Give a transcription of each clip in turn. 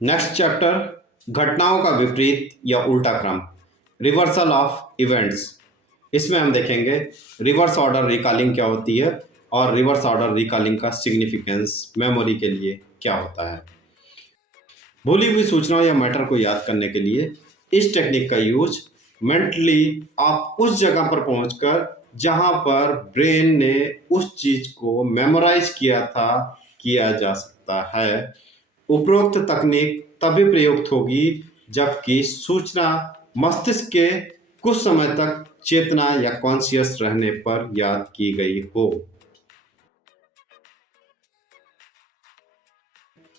Next chapter, घटनाओं का विपरीत या उल्टा क्रम, रिवर्सल ऑफ इवेंट्स। इसमें हम देखेंगे रिवर्स ऑर्डर रिकॉलिंग क्या होती है और रिवर्स ऑर्डर रिकॉलिंग का सिग्निफिकेंस मेमोरी के लिए क्या होता है। भूली हुई सूचनाओं या मैटर को याद करने के लिए इस टेक्निक का यूज मेंटली आप उस जगह पर पहुंचकर जहां पर ब्रेन ने उस चीज को मेमोराइज किया था किया जा सकता है। उपरोक्त तकनीक तभी प्रयुक्त होगी जबकि सूचना मस्तिष्क के कुछ समय तक चेतना या कॉन्शियस रहने पर याद की गई हो।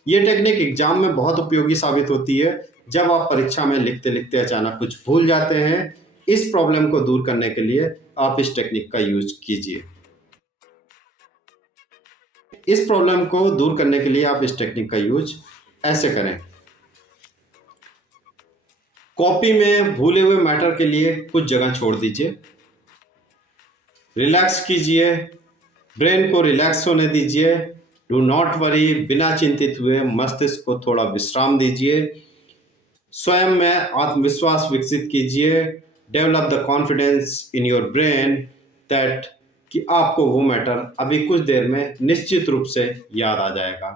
ये टेक्निक एग्जाम में बहुत उपयोगी साबित होती है जब आप परीक्षा में लिखते लिखते अचानक कुछ भूल जाते हैं। इस प्रॉब्लम को दूर करने के लिए आप इस टेक्निक का यूज कीजिए। इस प्रॉब्लम को दूर करने के लिए आप इस टेक्निक का यूज ऐसे करें। कॉपी में भूले हुए मैटर के लिए कुछ जगह छोड़ दीजिए, रिलैक्स कीजिए, ब्रेन को रिलैक्स होने दीजिए। डू नॉट वरी, बिना चिंतित हुए मस्तिष्क को थोड़ा विश्राम दीजिए। स्वयं में आत्मविश्वास विकसित कीजिए। Develop the confidence in your brain that कि आपको वो मैटर अभी कुछ देर में निश्चित रूप से याद आ जाएगा।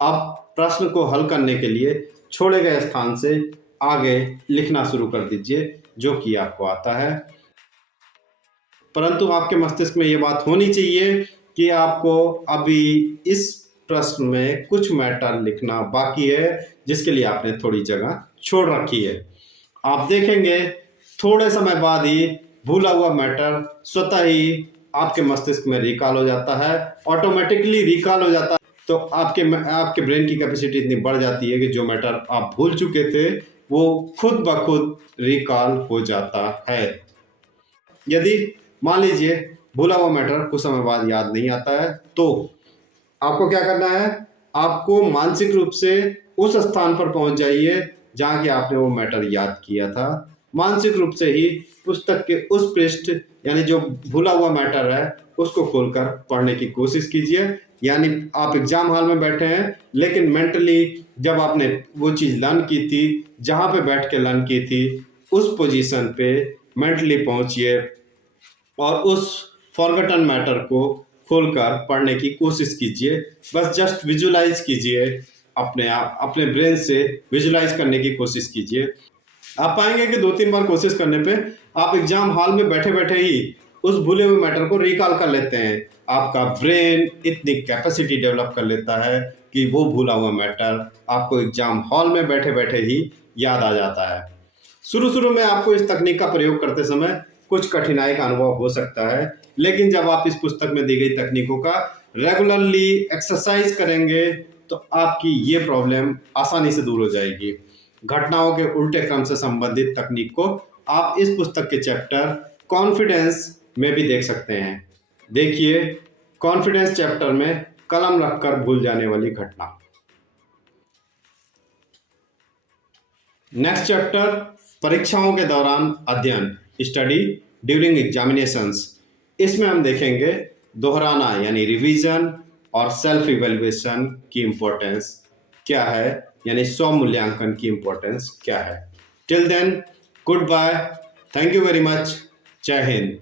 अब प्रश्न को हल करने के लिए छोड़े गए स्थान से आगे लिखना शुरू कर दीजिए जो कि आपको आता है। परंतु आपके मस्तिष्क में ये बात होनी चाहिए कि आपको अभी इस प्रश्न में कुछ मैटर लिखना बाकी है जिसके लिए आपने थोड़ी जगह छोड़ रखी है। आप देखेंगे थोड़े समय बाद ही भूला हुआ मैटर स्वतः ही आपके मस्तिष्क में रिकॉल हो जाता है, ऑटोमेटिकली रिकॉल हो जाता है। तो आपके ब्रेन की कैपेसिटी इतनी बढ़ जाती है कि जो मैटर आप भूल चुके थे वो खुद ब खुद रिकॉल हो जाता है। यदि मान लीजिए भूला हुआ मैटर कुछ समय बाद याद नहीं आता है तो आपको क्या करना है, आपको मानसिक रूप से उस स्थान पर पहुंच जाइए जहां कि आपने वो मैटर याद किया था। मानसिक रूप से ही पुस्तक के उस पृष्ठ यानी जो भूला हुआ मैटर है उसको खोलकर पढ़ने की कोशिश कीजिए। यानी आप एग्जाम हॉल में बैठे हैं लेकिन मेंटली जब आपने वो चीज़ लर्न की थी, जहां पे बैठ के लर्न की थी, उस पोजीशन पे मेंटली पहुंचिए और उस फॉरगॉटन मैटर को खोलकर पढ़ने की कोशिश कीजिए। बस जस्ट विजुलाइज कीजिए, अपने आप अपने ब्रेन से विजुलाइज करने की कोशिश कीजिए। आप पाएंगे कि 2-3 बार कोशिश करने पे आप एग्जाम हॉल में बैठे बैठे ही उस भूले हुए मैटर को रिकॉल कर लेते हैं। आपका ब्रेन इतनी कैपेसिटी डेवलप कर लेता है कि वो भूला हुआ मैटर आपको एग्जाम हॉल में बैठे बैठे ही याद आ जाता है। शुरू शुरू में आपको इस तकनीक का प्रयोग करते समय कुछ कठिनाई का अनुभव हो सकता है, लेकिन जब आप इस पुस्तक में दी गई तकनीकों का रेगुलरली एक्सरसाइज करेंगे तो आपकी ये प्रॉब्लम आसानी से दूर हो जाएगी। घटनाओं के उल्टे क्रम से संबंधित तकनीक को आप इस पुस्तक के चैप्टर कॉन्फिडेंस में भी देख सकते हैं। देखिए कॉन्फिडेंस चैप्टर में कलम रखकर भूल जाने वाली घटना। नेक्स्ट चैप्टर, परीक्षाओं के दौरान अध्ययन, स्टडी ड्यूरिंग एग्जामिनेशंस। इसमें हम देखेंगे दोहराना यानी रिवीजन और सेल्फ इवेल्युएशन की इम्पोर्टेंस क्या है, यानी स्व मूल्यांकन की इम्पोर्टेंस क्या है। Till then good bye, thank you very much, Jai Hind.